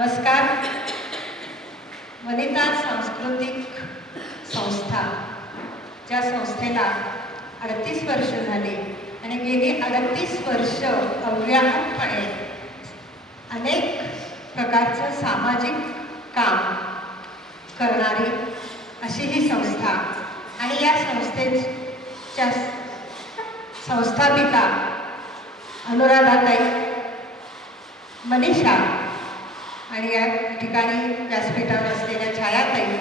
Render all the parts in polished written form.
नमस्कार. वनिता सांस्कृतिक संस्था, ज्या संस्थेला 38 वर्ष झाली आणि गेली 38 वर्ष अव्याहतपणे अनेक प्रकारचं सामाजिक काम करणारी अशी ही संस्था आणि या संस्थेच्या संस्थापिका अनुराधाताई, मनीषा आणि या ठिकाणी व्यासपीठावर असलेल्या छायाताई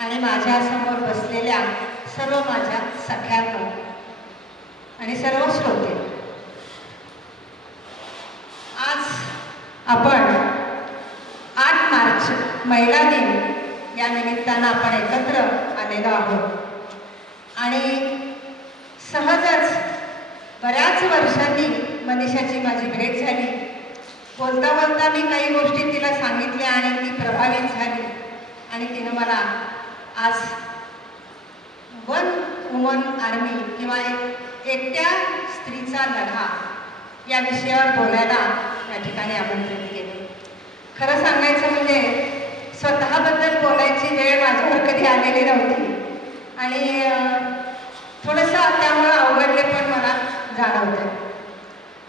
आणि माझ्यासमोर बसलेल्या सर्व माझ्या सख्यांनो आणि सर्व श्रोते, आज आपण 8 मार्च महिला दिन या निमित्तानं आपण एकत्र आलेलो आहोत आणि सहजच बऱ्याच वर्षांनी मनीषाची माझी भेट झाली. बोलता बोलता मी काही गोष्टी तिला सांगितल्या आणि ती प्रभावित झाली आणि तिनं मला आज वन वुमन आर्मी किंवा एकट्या स्त्रीचा लढा या विषयावर बोलायला या ठिकाणी आमंत्रित केले. खरं सांगायचं म्हणजे स्वतःबद्दल बोलायची वेळ माझ्यावर कधी आलेली नव्हती आणि थोडंसं त्यामुळं अवघडले पण मला जाणवतं.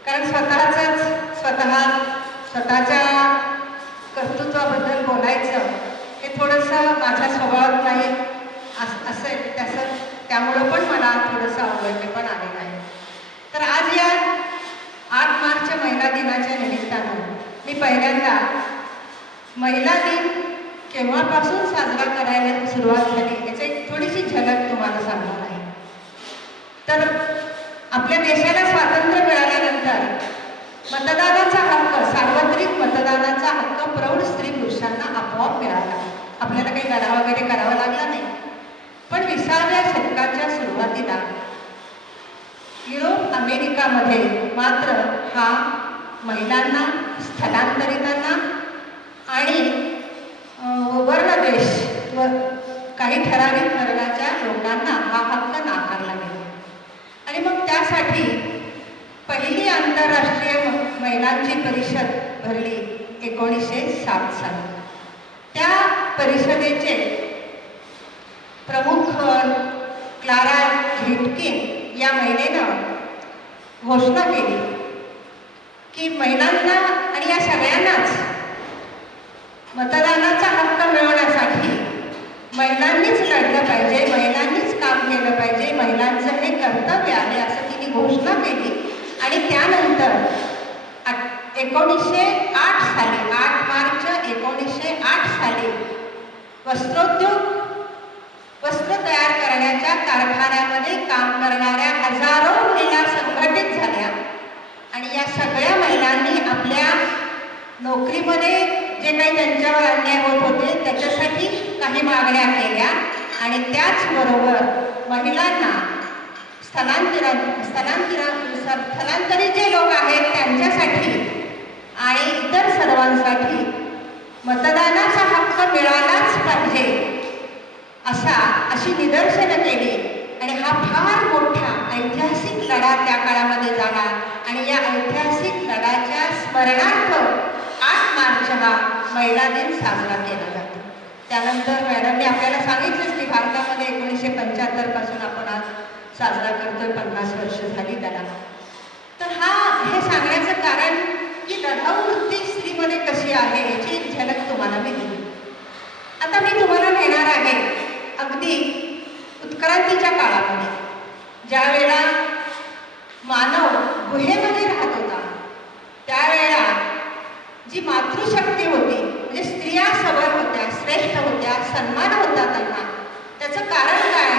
कारण स्वतःच्या कर्तृत्वाबद्दल बोलायचं हे थोडंसं माझ्या स्वभावात नाही असेल त्यामुळं पण मला थोडंसं अवघडले पण आलेलं आहे. तर आज या 8 मार्च महिला दिनाच्या निमित्तानं मी पहिल्यांदा महिला दिन केव्हापासून साजरा करायला सुरुवात झाली याची एक थोडीशी झलक तुम्हाला सांगणार आहे. तर आपल्या देशाला स्वातंत्र्य मिळाल्यानंतर मतदानाचा हक्क, सार्वत्रिक मतदानाचा हक्क प्रौढ स्त्री पुरुषांना आपोआप मिळाला. आपल्याला काही लढा वगैरे करावा लागला नाही. पण 20व्या शतकाच्या सुरुवातीला युरोप, अमेरिकामध्ये मात्र हा महिलांना, स्थलांतरितांना आणि वर्णदेश व काही ठराविक वर्गाच्या लोकांना हा हक्क नाकारला गेला. आणि मग त्यासाठी पहिली आंतरराष्ट्रीय महिलांची परिषद भरली 1907 साली. त्या परिषदेचे प्रमुख क्लारा झिटकिन या महिलेनं घोषणा केली की महिलांना आणि या सगळ्यांनाच मतदानाचा हक्क मिळवण्यासाठी महिलांनीच लढलं पाहिजे, महिलांनीच काम केलं पाहिजे, महिलांचं हे कर्तव्य आहे असं तिने घोषणा केली. आणि त्यानंतर 1908 साली, 8 मार्च 1908 साली वस्त्र तयार करण्याच्या कारखान्यामध्ये काम करणाऱ्या हजारो महिला संघटित झाल्या आणि या सगळ्या महिलांनी आपल्या नोकरीमध्ये जे काही त्यांच्यावर अन्याय होत होते त्याच्यासाठी काही मागण्या केल्या आणि त्याचबरोबर महिलांना स्थलांतरित जे लोक आहेत त्यांच्यासाठी आणि इतर सर्वांसाठी मतदानाचा हक्क मिळालाच पाहिजे अशी निदर्शनं केली. आणि हा फार मोठा ऐतिहासिक लढा त्या काळामध्ये झाला आणि या ऐतिहासिक लढ्याच्या स्मरणार्थ 8 मार्च हा महिला दिन साजरा केला जातो. त्यानंतर मॅडमने आपल्याला सांगितलंच की भारतामध्ये 1975 पासून आपण आज साजरा करतोय, 50 वर्ष झाली त्याला. तर हे सांगण्याचं कारण की लढाऊ वृत्ती स्त्रीमध्ये कशी आहे याची एक झलक तुम्हाला मी दिली. आता मी तुम्हाला नेणार आहे अगदी उत्क्रांतीच्या काळामध्ये, ज्या वेळा मानव गुहेमध्ये राहत होता, त्यावेळेला जी मातृशक्ती होती, म्हणजे स्त्रिया सबल होत्या, श्रेष्ठ होत्या, सन्मान होता त्यांना. त्याचं कारण काय?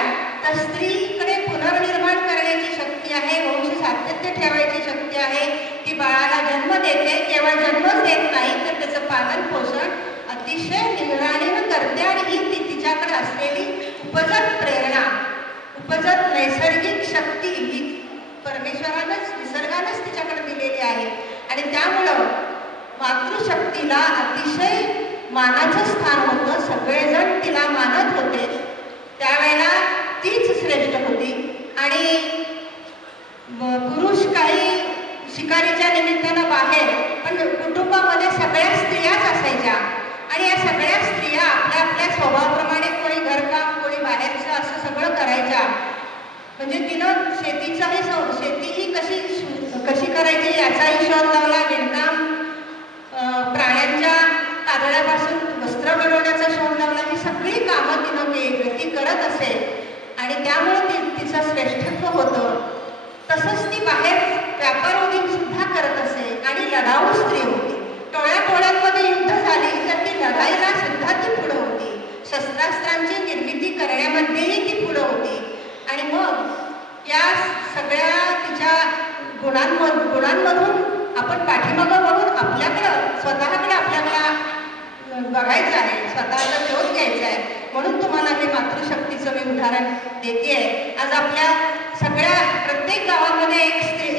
तर स्त्रीकडे पुनर्निर्माण करण्याची शक्ती आहे, वंश सातत्य ठेवायची शक्ती आहे. ती बाळाला जन्म देते, केवळ जन्मच देत नाही तर त्याचं पालन पोषण अतिशय निगराणीनं करते आणि ही तिच्याकडे असलेली उपजत प्रेरणा, उपजत नैसर्गिक शक्ती ही परमेश्वरानंच, निसर्गानंच तिच्याकडे दिलेली आहे. आणि त्यामुळं मातृशक्तीला अतिशय मानाचं स्थान होतं. सगळेजण तिला मानत होते. त्यावेळेला तीच श्रेष्ठ होती. आणि पुरुष काही शिकारीच्या निमित्तानं बाहेर, पण कुटुंबामध्ये कुटुंबामध्ये सगळ्या स्त्रियाच असायच्या आणि या सगळ्या स्त्रिया आपल्या आपल्या स्वभावाप्रमाणे कोणी घरकाम कोणी बाहेरचं असं सगळं करायच्या. म्हणजे तिनं शेतीही कशी करायची याचाही शोध लावला, विणकाम, प्राण्यांच्या कातड्यापासून वस्त्र बनवण्याचा शोध लावला. ही सगळी कामं ती करत असे आणि त्यामुळे तिचं श्रेष्ठत्व होतं. तसंच ती बाहेर व्यापार उद्योग सुद्धा करत असे आणि लढाऊ स्त्री होती. टोळ्यामध्ये युद्ध झाली तर ती लढाईला सुद्धा ती पुढं होती. शस्त्रास्त्रांची निर्मिती करण्यामध्येही ती पुढं होती. आणि मग या सगळ्या तिच्या गुणांमधून आपण पाठीमागं बघून स्वतःकडे आपल्याला बघायचं आहे, स्वतःचा शोध घ्यायचा आहे. म्हणून तुम्हाला हे मातृशक्तीचं मी उदाहरण देते आहे. आज आपल्या सगळ्या प्रत्येक गावामध्ये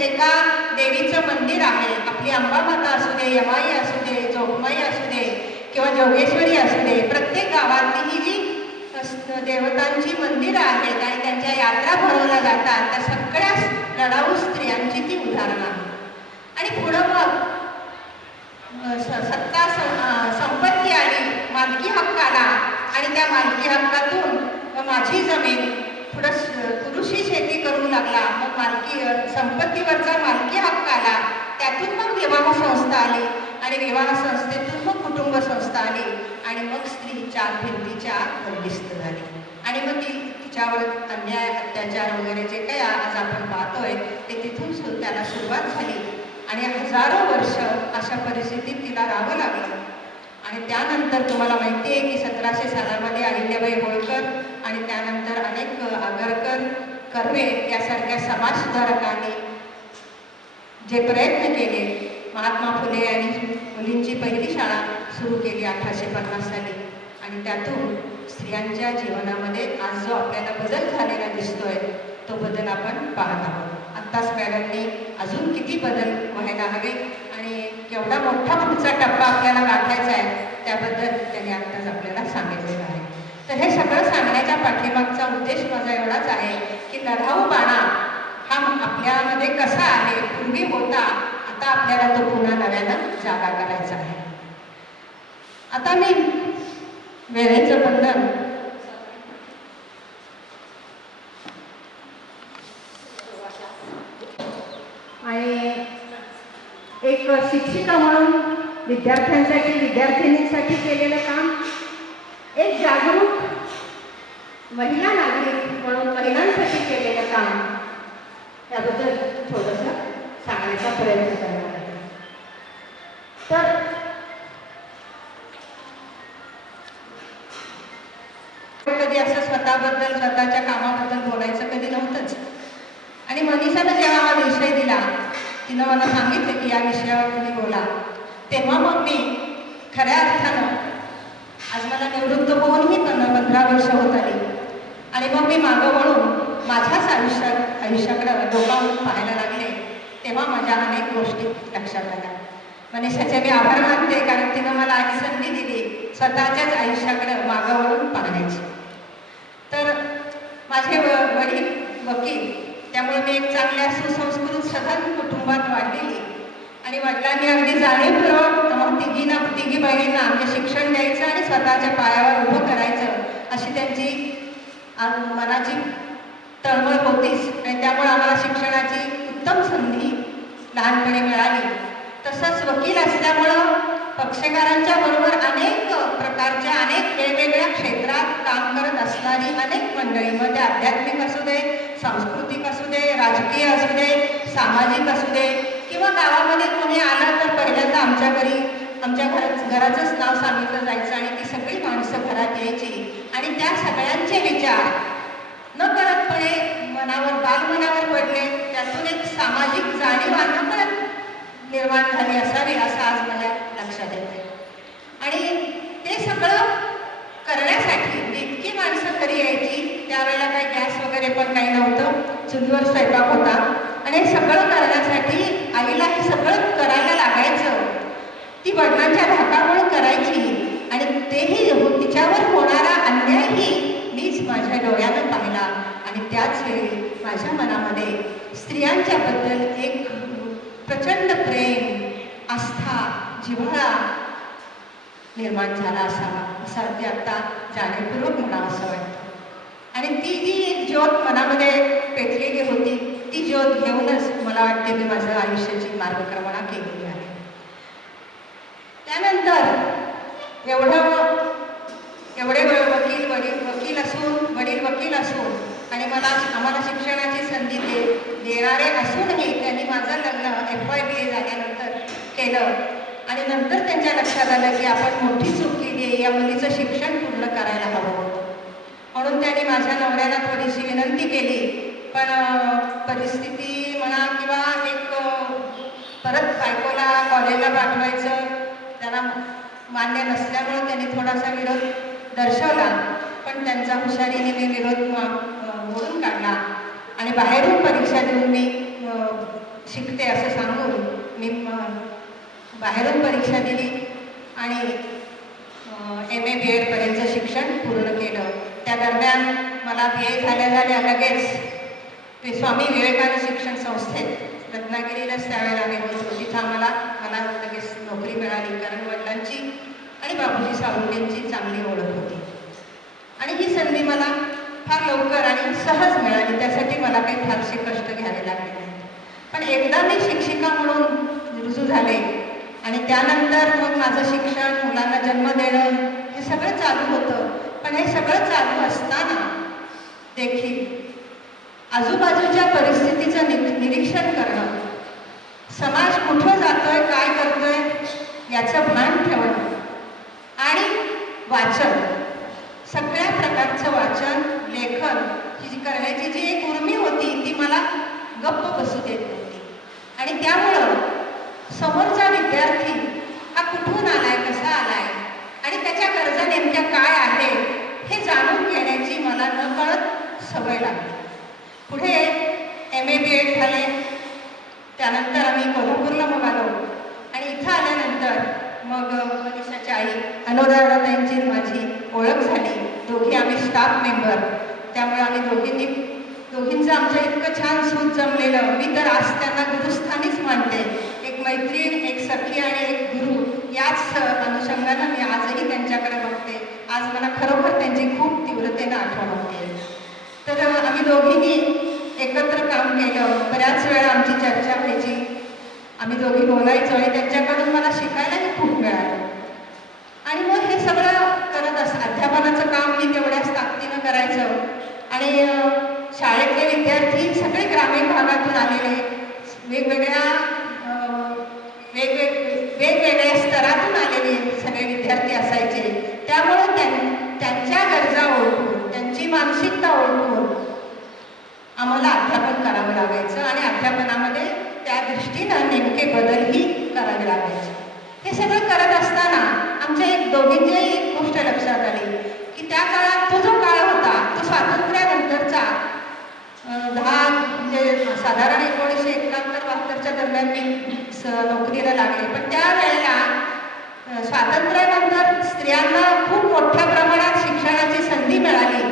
एका देवीचं मंदिर आहे. आपली अंबामाता असू दे, यमाई असू दे, जोगमाई असू दे किंवा जोगेश्वरी असू दे, प्रत्येक गावातली ही जी देवतांची मंदिरं आहेत आणि त्यांच्या यात्रा भरवल्या जातात त्या सगळ्या लढाऊ स्त्रियांची ती उदाहरणं आहेत. आणि पुढं मग संपत्ती आली, मालकी हक्क आला आणि त्या मालकी हक्कातून माझी जमीन पुढं पुरुषी शेती करू लागला. मग संपत्तीवरचा मालकी हक्क आला. त्यातून मग विवाह संस्था आली आणि विवाह संस्थेतून मग कुटुंब संस्था आली आणि मग स्त्री चार भिंतीच्या बंदिस्त झाली. आणि मग तिच्यावर अन्याय अत्याचार वगैरे जे काही आज आपण पाहतोय ते तिथून त्याला सुरुवात झाली आणि हजारो वर्ष अशा परिस्थितीत तिला राहावं लागलं. आणि त्यानंतर तुम्हाला माहिती आहे की 1700 सालामध्ये अहिल्याबाई होळकर आणि त्यानंतर अनेक आगरकर, कर्वे यासारख्या समाजसुधारकांनी जे प्रयत्न केले, महात्मा फुले यांनी मुलींची पहिली शाळा सुरू केली 1850 साली आणि त्यातून स्त्रियांच्या जीवनामध्ये आज जो आपल्याला बदल झालेला दिसतोय तो बदल आपण पाहत आहोत. आत्ताच मॅडमनी अजून किती बदल व्हायला हवे आणि केवढा मोठा पुढचा टप्पा आपल्याला गाठायचा आहे त्याबद्दल त्यांनी आत्ताच आपल्याला सांगितलेलं आहे. तर हे सगळं सांगण्याच्या पाठीमागचा उद्देश माझा एवढाच आहे की लढाऊ बाणा हा आपल्यामध्ये कसा आहे, पूर्वी होता, आता आपल्याला तो पुन्हा नव्यानं जागा करायचा आहे. आता मी वेळेचं बंधन आणि एक शिक्षिका म्हणून विद्यार्थ्यांसाठी, विद्यार्थिनींसाठी केलेलं काम, एक जागरूक महिला नागरिक म्हणून महिलांसाठी केलेलं काम, त्याबद्दल थोडंसं सांगण्याचा प्रयत्न करणार आहे. तर कधी असं स्वतःबद्दल, स्वतःच्या कामाबद्दल बोलायचं कधी नव्हतंच. आणि मनीषानं जेव्हा हा विषय दिला, तिनं मला सांगितलं की या विषयावर तुम्ही बोला, तेव्हा मग मी खऱ्या अर्थानं आज मला निवृत्त होऊनही 15 वर्ष होत आली आणि मग मी मागं वळून माझ्याच आयुष्याकडे डोकावून पाहायला लागले. तेव्हा माझ्या अनेक गोष्टी लक्षात आल्या. मनीषाचे मी आभार मानते कारण तिनं मला आधी संधी दिली स्वतःच्याच आयुष्याकडे मागं वळून पाहण्याची. तर माझे वडील वकील, त्यामुळे मी एक चांगल्या सुसंस्कृत सधन कुटुंबात वाढलेली आणि वडिलांनी अगदी जाणीवपूर्वक तिघी बहिणींना आमचे शिक्षण द्यायचं आणि स्वतःच्या पायावर उभं करायचं अशी त्यांची मनाची तळमळ होतीच आणि त्यामुळे आम्हाला शिक्षणाची उत्तम संधी लहानपणी मिळाली. तसंच वकील असल्यामुळं पक्षकारांच्या बरोबर अनेक प्रकारच्या, अनेक वेगवेगळ्या क्षेत्रात काम करत असणारी अनेक मंडळी, मग ते आध्यात्मिक असू दे, सांस्कृतिक असू दे, राजकीय असू दे, सामाजिक असू दे किंवा गावामध्ये कोणी आलं तर पहिल्यांदा आमच्या घराचंच नाव सांगितलं जायचं आणि ती सगळी माणसं घरात यायची आणि त्या सगळ्यांचे विचार न कळतपणे बालमनावर पडले. त्यातून एक सामाजिक जाणीव नकळत निर्माण झाली असावी असं आज मला लक्षात येते. आणि ते सगळं करण्यासाठी इतकी माणसं घरी यायची, त्यावेळेला काही गॅस वगैरे पण काही नव्हतं, चुलीवर स्वयंपाक होता आणि हे सगळं करण्यासाठी आईला हे सगळं करायला लागायचं. ती वडिलांच्या धाकामुळे करायची आणि तेही तिच्यावर होणारा अन्यायही मीच माझ्या डोळ्यानं पाहिला आणि त्याच वेळी माझ्या मनामध्ये स्त्रियांच्या बद्दल एक प्रचंड प्रेम, आस्था, जिव्हाळा निर्माण झाला असावा असं अगदी आत्ता जाणीवपूर्वक मला असं वाटतं. आणि ती जी एक ज्योत मनामध्ये पेटलेली होती ती ज्योत घेऊनच मला वाटते मी माझं आयुष्याची मार्गक्रमणा केलेली आहे. त्यानंतर एवढे वकील असून वडील वकील असून आणि आम्हाला शिक्षणाची संधी देणारे असूनही त्यांनी माझं लग्न FY BA झाल्यानंतर केलं. आणि नंतर त्यांच्या लक्षात आलं की आपण मोठी चूक केली आहे, या मुलीचं शिक्षण पूर्ण करायला हवं होतं. म्हणून त्यांनी माझ्या नवऱ्याला थोडीशी विनंती केली, पण परिस्थिती म्हणा किंवा एक परत बायकोला कॉलेजला पाठवायचं त्यांना मान्य नसल्यामुळं त्यांनी थोडासा विरोध दर्शवला. पण त्यांचा हुशारीने मी विरोध मोडून काढला आणि बाहेरून परीक्षा देऊन मी शिकते असं सांगून मी बाहेरून परीक्षा दिली आणि MA BEd पर्यंतचं शिक्षण पूर्ण केलं. त्या दरम्यान मला BA झाल्या लगेच ते स्वामी विवेकानंद शिक्षण संस्थेत रत्नागिरीलाच त्यावेळेला मी होतो. तिथं मला लगेच नोकरी मिळाली, कारण वडिलांची आणि बाबूजी सावंतेंची चांगली ओळख होती. आणि ही संधी मला फार लवकर आणि सहज मिळाली. त्यासाठी मला काही फारसे कष्ट घ्यावे लागले नाही. पण एकदा मी शिक्षिका म्हणून रुजू झाले आणि त्यानंतर मग माझं शिक्षण, मुलांना जन्म देणं हे सगळं चालू होतं. पण हे सगळं चालू असताना देखील आजूबाजूच्या परिस्थितीचं निरीक्षण करणं, समाज कुठं जातोय, काय करतोय याचं भान ठेवणं आणि वाचन, सगळ्या प्रकारचं वाचन, लेखन ही करण्याची जी एक उर्मी होती ती मला गप्प बसू देत नव्हती. आणि त्यामुळं समोरचा विद्यार्थी हा कुठून आलाय, कसा आलाय आणि त्याच्या गरजा नेमक्या काय आहे हे जाणून घेण्याची मला नकळत सवय लागली. पुढे MA BEd झाले. त्यानंतर आम्ही कोल्हापूरला मग आलो आणि इथं आल्यानंतर मग मनीषाची आई अनुराधाताईंची माझी ओळख झाली. दोघी आम्ही स्टाफ मेंबर, त्यामुळे आम्ही दोघींचं आमचं इतकं छान सूत जमलेलं. मी तर आज त्यांना गुरुस्थानीच मानते. एक मैत्रीण, एक सखी आणि एक गुरु याच अनुषंगानं मी आजही त्यांच्याकडे बघते. आज मला खरोखर त्यांची खूप तीव्रतेनं आठवण होते. तर आम्ही दोघींनी एकत्र काम केलं. बऱ्याच वेळा आमची चर्चा व्हायची, आम्ही दोघी बोलायचो आणि त्यांच्याकडून मला शिकायलाही खूप मिळालं. आणि मग हे सगळं करत अध्यापनाचं काम मी तेवढ्याच ताकदीनं करायचं. आणि शाळेतले विद्यार्थी सगळे ग्रामीण भागातून आलेले, वेगवेगळ्या स्तरातून आलेले सगळे विद्यार्थी असायचे. त्यामुळे त्यांच्या गरजा ओळखून, त्यांची मानसिकता ओळखून आम्हाला अध्यापन करावं लागायचं आणि अध्यापनामध्ये त्या दृष्टीनं नेमके बदलही करावे लागायचे. हे सगळं करत असताना आमच्या दोघींची एक गोष्ट लक्षात आली की त्या काळात तो जो काळ होता तो स्वातंत्र्यानंतरचा म्हणजे साधारण 1971-72च्या दरम्यान मी नोकरीला लागले. पण त्यावेळेला स्वातंत्र्यानंतर स्त्रियांना खूप मोठ्या प्रमाणात शिक्षणाची संधी मिळाली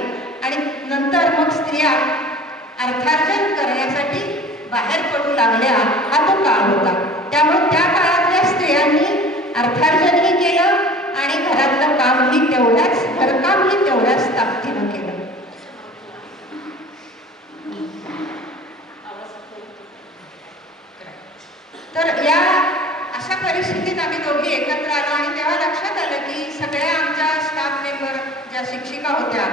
आणि नंतर मग स्त्रिया अर्थार्जन करण्यासाठी बाहेर पडू लागल्या, हा तो काळ होता. त्यामुळे त्या काळातल्या स्त्रियांनी अर्थार्जनही केलं आणि घरातलं कामही घरकामही तेवढ्याच ताकदीनं केलं. तर या अशा परिस्थितीत आम्ही दोघी एकत्र आलो आणि तेव्हा लक्षात आलं की सगळ्या आमच्या स्टाफ मेंबर ज्या शिक्षिका होत्या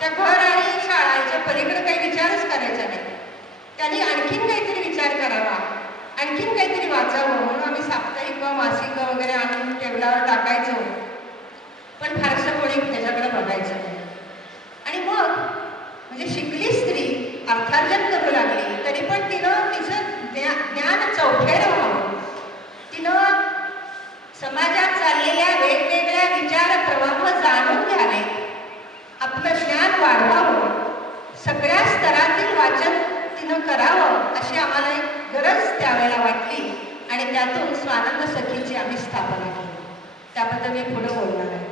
त्या घर आणि शाळा याच्या पलीकडे काही विचारच करायचा नाही. त्यांनी आणखीन काहीतरी विचार करावा, आणखीन काहीतरी वाचावं म्हणून आम्ही साप्ताहिक मासिक वगैरे आणून टेबलावर टाकायचो. पण फारसं कोणी त्याच्याकडे बघायचं नाही. आणि मग म्हणजे शिकली स्त्री अर्थार्जन करू लागली तरी पण तिचं ज्ञान चौफेर व्हावं, तिनं समाजात चाललेल्या वेगवेगळ्या विचार प्रवाह जाणून घ्यावे, आपलं ज्ञान वाढवावं, सगळ्या स्तरातील वाचन तिनं करावं अशी आम्हाला एक गरज त्यावेळेला वाटली आणि त्यातून स्वानंद सखीची आम्ही स्थापना केली. त्याबद्दल मी पुढे बोलणार आहे.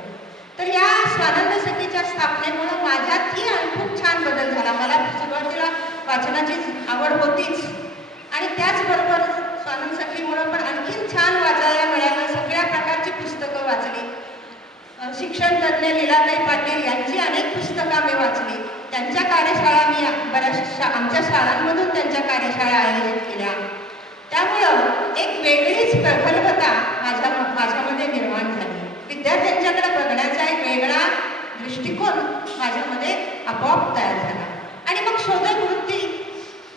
तर या स्वानंद सखीच्या स्थापनेमुळं माझ्यातही खूप छान बदल झाला. मला सुरुवातीला वाचनाची आवड होतीच आणि त्याचबरोबर स्वानंद सखीमुळं पण आणखीन छान वाचायला मिळालं. सगळ्या शिक्षण तज्ज्ञ लीलाताई पाटील यांची अनेक पुस्तकं मी वाचली. त्यांच्या कार्यशाळा मी बऱ्याचशा आमच्या शाळांमधून त्यांच्या कार्यशाळा आयोजित केल्या. त्यामुळं एक वेगळीच प्रगल्भता माझ्यामध्ये निर्माण झाली. विद्यार्थ्यांच्याकडे बघण्याचा एक वेगळा दृष्टिकोन माझ्यामध्ये आपोआप तयार झाला आणि मग शोधक वृत्ती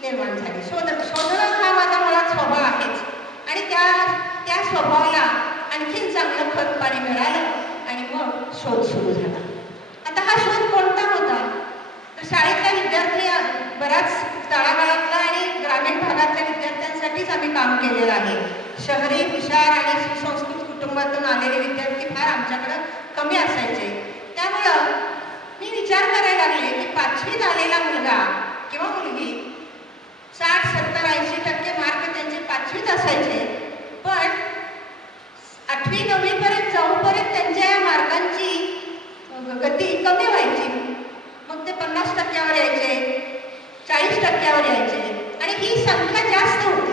निर्माण झाली. शोधणं हा माझा मुळात स्वभाव आहेच आणि त्या स्वभावाला आणखीन चांगलं खत पाणी मिळालं आणि मग शोध सुरू झाला. आता हा शोध कोणता होता? तर शाळेतला विद्यार्थी बराच तळागाळातला आणि ग्रामीण भागातल्या विद्यार्थ्यांसाठीच आम्ही काम केलेलं आहे. शहरी हुशार आणि सुसंस्कृत कुटुंबातून आलेले विद्यार्थी फार आमच्याकडं कमी असायचे. त्यामुळं मी विचार करायला लागले की 5वीत आलेला मुलगा किंवा मुलगी 60, 70, 80% मार्क त्यांचे 5वीत असायचे, पण 8वी 9वी पर्यंत जाऊपर्यंत त्यांच्या मार्कांची गती कमी व्हायची. मग ते 50% यायचे, 40% यायचे आणि ही संख्या जास्त होती.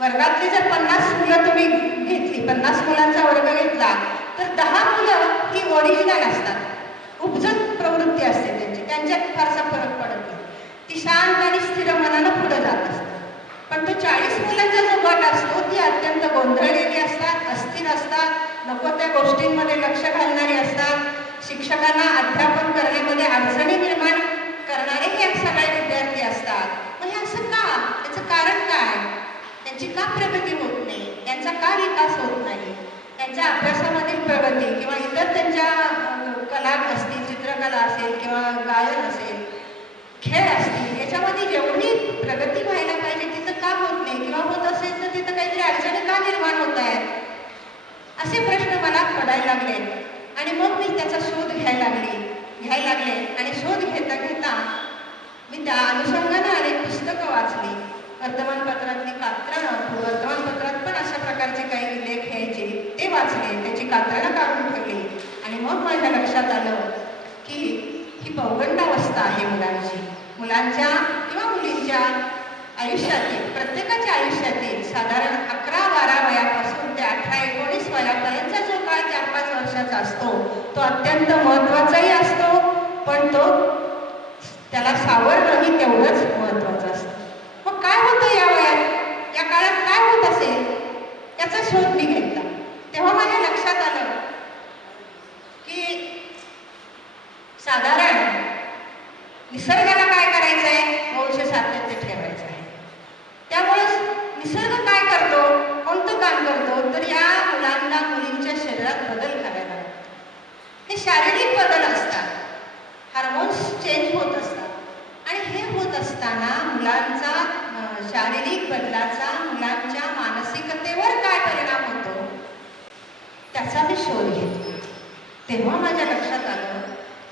वर्गातली जर 50 मुलं तुम्ही घेतली, 50 मुलांचा वर्ग घेतला तर 10 मुलं ही ओरिजिनल असतात. उपजत प्रवृत्ती असते त्यांच्यात फारसा फरक पडत नाही. ती शांत आणि स्थिर मनानं पुढे जात असतात. पण तो 40 मुलांचा जो गट असतो ती अत्यंत गोंधळलेली असतात, अस्थिर असतात, नको त्या गोष्टींमध्ये लक्ष घालणारी असतात. शिक्षकांना अध्यापन करण्यामध्ये अडचणी निर्माण करणारे हे सगळे विद्यार्थी असतात. मग हे असं का? त्याचं कारण काय? त्यांची का प्रगती होत नाही? त्यांचा का विकास होत नाही? त्यांच्या अभ्यासामधील प्रगती किंवा इतर त्यांच्या कला असतील, चित्रकला असेल किंवा गायन असेल, खेळ असतील, याच्यामध्ये जेवढी प्रगती व्हायला पाहिजे तिथं का होत नाही? किंवा होत असेल तर तिथं काहीतरी अडचणी का निर्माण होत आहेत? असे प्रश्न मला पडायला लागले आणि मग मी त्याचा शोध घ्यायला लागले आणि शोध घेता घेता मी त्या अनुषंगाने अनेक पुस्तकं वाचली. वर्तमानपत्रातली कात्रणं, वर्तमानपत्रात पण अशा प्रकारचे काही लेख यायचे ते वाचले, त्याची कात्रणं काढून ठेवली आणि मग माझ्या लक्षात आलं की ही पौगंडावस्था आहे मुलांच्या किंवा मुलींच्या आयुष्यातील, प्रत्येकाच्या आयुष्यातील साधारण 11-12 वयापासून ते 18-19 वयापर्यंतचा जो काळ 4-5 वर्षाचा असतो तो अत्यंत महत्त्वाचाही असतो, पण तो त्याला सावरणंही तेवढंच महत्त्वाचं असतं. मग काय होतं या वयात, या काळात काय होत असेल याचा शोध मी घेतला. तेव्हा माझ्या लक्षात आलं की साधारण निसर्गाला काय करायचं आहे? वंश सातत्य ठेवायचं आहे. त्यामुळे निसर्ग काय करतो, कोणतं काम करतो, तर या मुलांना मुलींच्या शरीरात बदल करायला लागतो. हे शारीरिक बदल असतात, हार्मोन्स चेंज होत असतात आणि हे होत असताना मुलांचा शारीरिक बदलाचा मुलांच्या मानसिकतेवर काय परिणाम होतो त्याचा मी शोध घेतला. तेव्हा माझ्या लक्षात आलं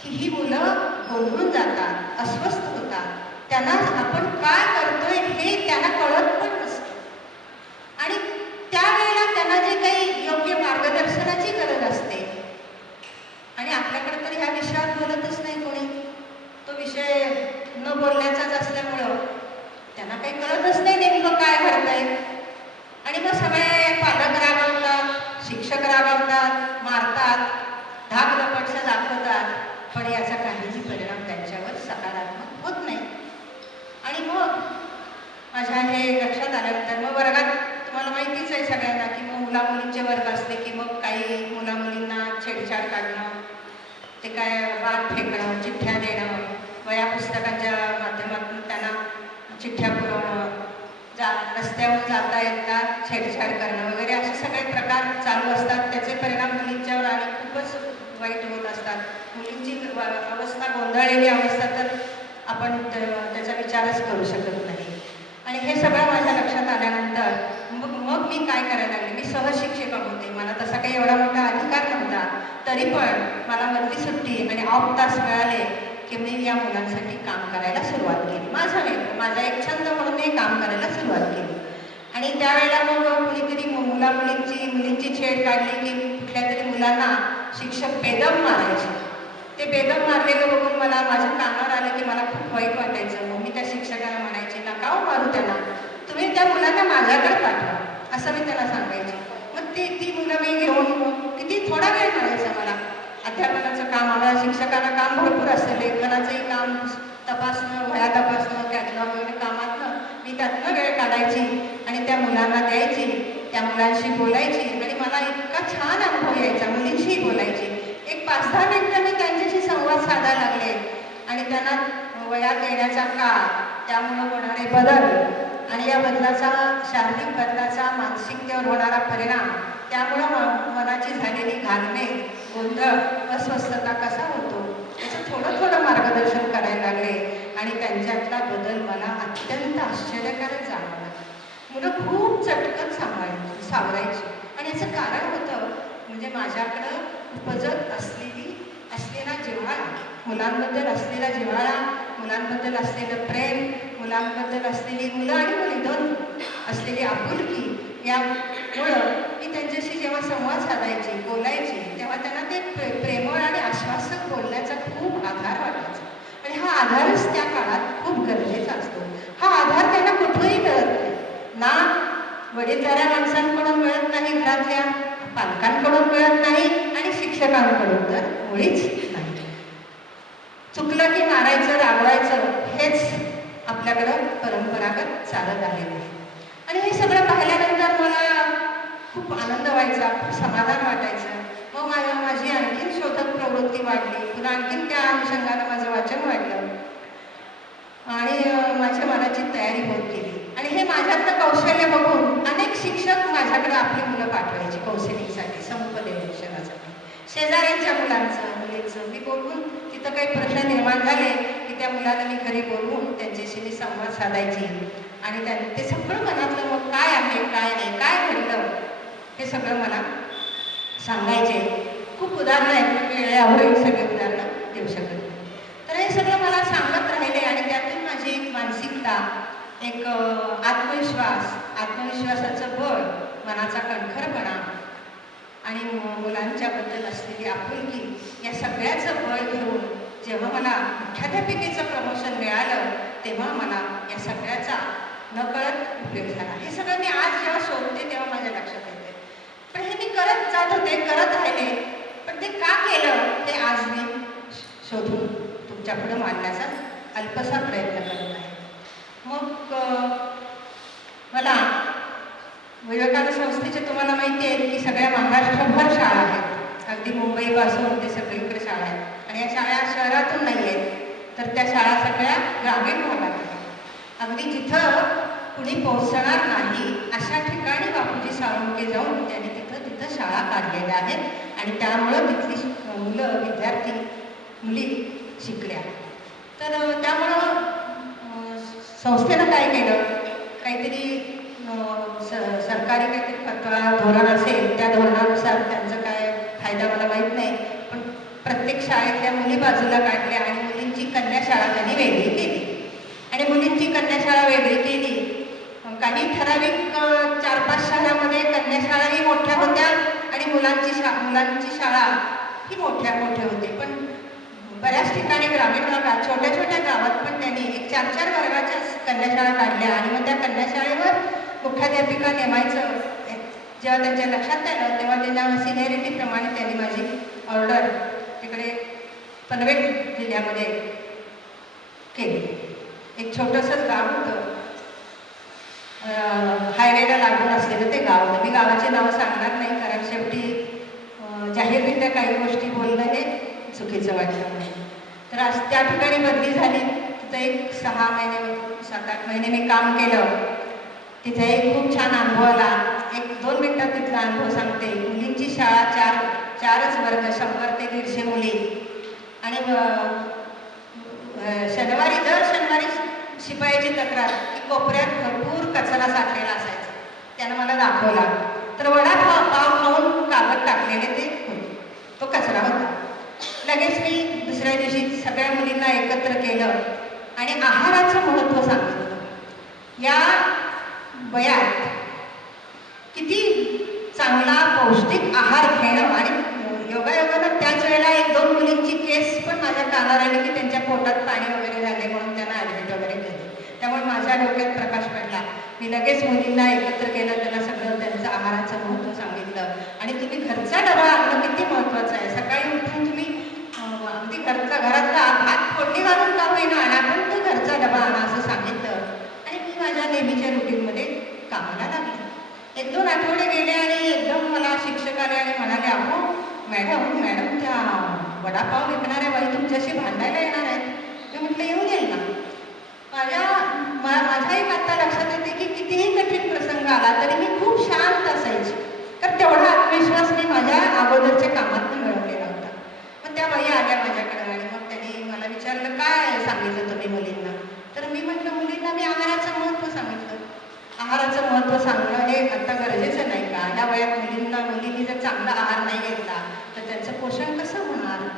की ही मुलं गोंधळून जातात, अस्वस्थ होतात. त्यांना आपण काय करतोय हे त्यांना कळत पण नसतं आणि त्यावेळेला त्यांना जे काही योग्य मार्गदर्शनाची गरज असते आणि आपल्याकडे तर ह्या विषयात बोलतच नाही कोणी, तो विषय न बोलण्याचाच असल्यामुळं त्यांना काही कळतच नाही नेमकं काय घडतंय आणि मग सगळे पालक रागावतात, शिक्षक रागावतात, मारतात, धाकधपटशा दाखवतात, पण याचा काहीही परिणाम त्यांच्यावर सकारात्मक होत नाही. आणि मग माझ्या हे लक्षात आल्यानंतर मग वर्गात तुम्हाला माहितीच आहे सगळ्यांना की मग मुला-मुलींचे वर्ग असले की मग काही मुला-मुलींना छेडछाड काढणं, ते काय बाद फेकणं, चिठ्ठ्या देणं, वया पुस्तकांच्या माध्यमातून त्यांना चिठ्ठ्या पुरवणं, रस्त्यावर जाता येता छेडछाड करणं वगैरे असे सगळे प्रकार चालू असतात. त्याचे परिणाम मुलींच्यावर आणि खूपच वाईट होत असतात. मुलींची अवस्था, गोंधळलेली अवस्था तर आपण त्याचा विचारच करू शकत नाही. आणि हे सगळं माझ्या लक्षात आल्यानंतर मग मी काय करायला लागले. मी सहशिक्षिका होते, मला तसा काही एवढा मोठा अधिकार नव्हता, तरी पण मला मधली सुट्टी आणि ऑफ तास मिळाले की मी या मुलांसाठी काम करायला सुरुवात केली. माझा एक छंद म्हणून मी काम करायला सुरुवात केली. आणि त्यावेळेला मग कुणीतरी मुलींची छेड काढली की कुठल्या तरी मुलांना शिक्षक बेदम मारायचे. ते बेदम मारलेलं बघून मला माझ्या कानावर आलं की मला खूप वाईट वाटायचं. मग मी त्या शिक्षकांना म्हणायचे, नका हो मारू त्यांना, तुम्ही त्या मुलांना माझ्याकडे पाठवा, असं मी त्याला सांगायचे. मग ती मुलं मी घेऊन किती थोडा वेळ मिळायचा मला, अध्यापनाचं काम, आम्हाला शिक्षकांना काम भरपूर असतं, लेखनाचंही काम, तपासणं, वह्या तपासणं, कॅटलॉग वगैरे कामातनं मी त्यातनं वेळ काढायची आणि त्या मुलांना द्यायची, त्या मुलांशी बोलायची आणि मला इतका छान अनुभव यायचा. मुलींशीही बोलायची. एक 5-10 मिनिटं मी त्यांच्याशी संवाद साधायला लागले आणि त्यांना वयात येण्याचा काळ, त्यामुळं होणारे बदल आणि या बदलाचा, शारीरिक बदलाचा मानसिकतेवर होणारा परिणाम, त्यामुळं मनाची झालेली घालणे, गोंधळ, अस्वस्थता कसा होतो याचं थोडं थोडं मार्गदर्शन करायला लागले आणि त्यांच्यातला बदल मला अत्यंत आश्चर्यकारक जाणवला. मुलं खूप चटकन सावरायची आणि याचं कारण होतं म्हणजे माझ्याकडं उपजत असलेला जिव्हाळा, मुलांबद्दल असलेला जिव्हाळा, मुलांबद्दल असलेलं प्रेम, मुलांबद्दल असलेली, मुलं आणि मुली दोन असलेली आपुलकी, यामुळं मी त्यांच्याशी जेव्हा संवाद साधायची, बोलायची, तेव्हा त्यांना ते प्रेमळ आणि आश्वासक बोलण्याचा खूप आधार वाटायचा. आणि हा आधारच त्या काळात खूप गरजेचा असतो. हा आधार त्यांना कुठंही मिळत नाही. ना वडीलधाऱ्या माणसांकडून मिळत नाही, घरातल्या पालकांकडून मिळत नाही आणि शिक्षकांकडून तर मुळीच नाही. चुकलं की मारायचं, रागवायचं हेच आपल्याकडं परंपरागत चालत आलेलं आहे. आणि हे सगळं पाहिल्यानंतर मला खूप आनंद व्हायचा, खूप समाधान वाटायचं. मग माझी आणखीन शोधक प्रवृत्ती वाढली, पुन्हा आणखीन त्या अनुषंगानं माझं वाचन वाढलं आणि माझ्या मनाची तयारी होत गेली. आणि हे माझ्यातलं कौशल्य बघून अनेक शिक्षक माझ्याकडे आपली मुलं पाठवायची कौन्सिलिंगसाठी, समुपदेशनासाठी. शेजाऱ्यांच्या मुलांचं, मुलींचं मी बोलवून, तिथं काही प्रश्न निर्माण झाले की त्या मुलाला मी घरी बोलवून त्यांच्याशी मी संवाद साधायची आणि ते सगळं मनातलं मग काय आहे, काय नाही, काय घडलं, हे सगळं मला सांगायचे. खूप उदाहरणं आहेत, वेळेअभावी सगळे उदाहरणं देऊ शकत नाही. तर हे सगळं मला सांगत राहिले आणि त्यातून माझी एक मानसिकता, एक आत्मविश्वासाचं बळ, मनाचा कणखरपणा आणि मुलांच्याबद्दल असलेली आपुलकी, या सगळ्याचं बळ घेऊन जेव्हा मला मुख्याध्यापिकेचं प्रमोशन मिळालं तेव्हा मला या सगळ्याचा नकळत उपयोग झाला. हे सगळं मी आज जेव्हा शोधते तेव्हा माझ्या लक्षात येते. पण हे मी करत जात होते, करत राहिले, पण ते का केलं ते आज मी शोधून तुमच्यापुढे मांडण्याचा अल्पसा प्रयत्न करत आहे. मग मला विवेकानंद संस्थेचे तुम्हाला माहिती आहे की सगळ्या महाराष्ट्रभर शाळा आहेत, अगदी मुंबईपासून ते सगळीकडे शाळा आहेत आणि या शाळा शहरातून नाही आहेत, तर त्या शाळा सगळ्या ग्रामीण भागात आहेत. अगदी जिथं कुणी पोहोचणार नाही अशा ठिकाणी बापूजी साळुंखे जाऊन त्यांनी तिथं शाळा काढलेल्या आहेत आणि त्यामुळं तिथली मुलं, विद्यार्थी, मुली शिकल्या. तर त्यामुळं संस्थेनं काय केलं, काहीतरी सरकारी काहीतरी पत्रा धोरण असेल, त्या धोरणानुसार त्यांचं काय फायदा मला माहीत नाही, पण प्रत्येक शाळेतल्या मुली बाजूला काढल्या आणि मुलींची कन्याशाळा त्यांनी वेगळी केली आणि मुलींची कन्याशाळा वेगळी केली. काही ठराविक 4-5 शहरामध्ये कन्याशाळाही मोठ्या होत्या आणि मुलांची शाळा ही मोठ्या होते. पण बऱ्याच ठिकाणी ग्रामीण भागात, छोट्या छोट्या गावात पण त्यांनी 4-4 वर्गाच्या कन्याशाळा काढल्या आणि मग त्या कन्याशाळेवर मुख्याध्यापिका नेमायचं जेव्हा त्यांच्या लक्षात आलं तेव्हा त्यांच्या सिनियरिटीप्रमाणे त्यांनी माझी ऑर्डर तिकडे पनवेल जिल्ह्यामध्ये केली. एक छोटंसंच गाव होतं, हायवेला लागून असलेलं ते गाव. मी गावाचे नावं सांगणार नाही कारण शेवटी जाहीररित्या काही गोष्टी बोलणं हे चुकीचं वाटलं नाही. तर आज त्या ठिकाणी बदली झाली. तिथं एक 6 महिने 7-8 महिने मी काम केलं. तिथे खूप छान अनुभव आला. 1-2 मिनिटात तिथला अनुभव सांगते. मुलींची शाळा 4च वर्ग, 100 ते 150 मुली आणि दर शनिवारी शिपायाची तक्रार की कोपऱ्यात भरपूर कचरा साठलेला असायचा. त्यानं मला दाखवला तर वडापाव खाऊन कागद टाकलेले ते होते, तो कचरा होता. लगेच मी दुसऱ्या दिवशी सगळ्या मुलींना एकत्र केलं आणि आहाराचं महत्त्व सांगितलं. या वयात किती चांगला पौष्टिक आहार घेणं आणि योगायोगानं त्याच वेळेला 1-2 मुलींची केस पण माझ्या कानावर आली की त्यांच्या पोटात पाणी वगैरे झाले म्हणून त्यांना ॲडमिट वगैरे केले. त्यामुळे माझ्या डोक्यात प्रकाश पडला. मी लगेच मुलींना एकत्र केलं, त्यांना सगळं त्यांचं आहाराचं महत्त्व सांगितलं. आणि तुम्ही घरचा डबा आणणं किती महत्त्वाचं आहे. सकाळी उठून तुम्ही अगदी घरातला भात फोडणी घालून का होईना आणा, पण तो घरचा डबा आणा असं सांगितलं. आणि मी माझ्या नेहमीच्या रुटीनमध्ये कामाला लागले. 1-2 आठवडे गेले आणि एकदम मला शिक्षक आले आणि म्हणाले, अहो मॅडम त्या वडापाव विकणाऱ्या बाई तुमच्याशी भांडायला येणार आहेत. मी म्हटलं येऊ देईल ना. माझ्या एक आता लक्षात येते की कितीही कठीण प्रसंग आला तरी मी खूप शांत असायची, तर तेवढा आत्मविश्वास मी माझ्या अगोदरच्या कामात मिळवलेला होता. मग त्या बाई आल्या माझ्याकडे आणि मग त्यांनी मला विचारलं, काय सांगितलं तुम्ही मुलींना? तर मी म्हटलं, मुलींना मी आहाराचं महत्त्व सांगितलं. आहाराचं महत्त्व सांगणं हे आता गरजेचं नाही का? या वयात मुलींनी जर चांगला आहार नाही घेतला तर त्यांचं पोषण कसं होणार?